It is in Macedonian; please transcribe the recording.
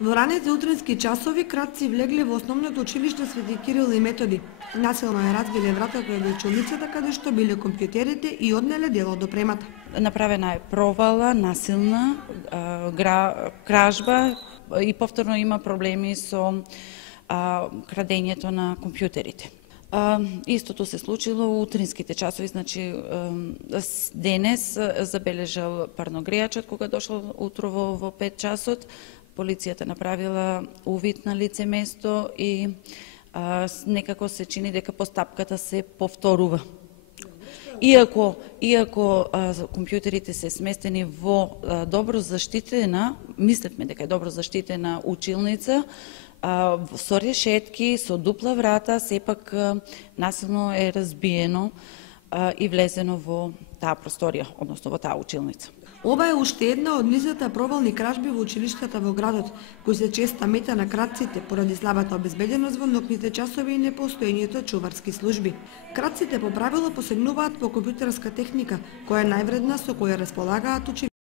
Во ранете утрински часови кратци влегле во основното училиште Свети Кирил и Методи. Насилно ја разбиле вратата од училницата каде што биле компјутерите и однеле дел од опремата. Направена е провала, насилна, кражба и повторно има проблеми со крадењето на компјутерите. Истото се случило у утринските часови, значи денес забележал парногрејачот кога дошол утрово во 5 часот. Полицијата направила увид на лице место и некако се чини дека постапката се повторува. Иако компјутерите се сместени во добро заштитена, мислевме дека е добро заштитена училница, со решетки, со дупла врата, сепак насилно е разбиено и влезено во таа просторија, односно во таа училница. Ова е уште една од низата провални кражби во училиштата во градот, кои се честа мета на кратците поради слабата обезбеденост во ноќните часови и непостоењето чуварски служби. Кратците по правило посегнуваат по компјутерска техника, која е највредна со која располагаат учениците.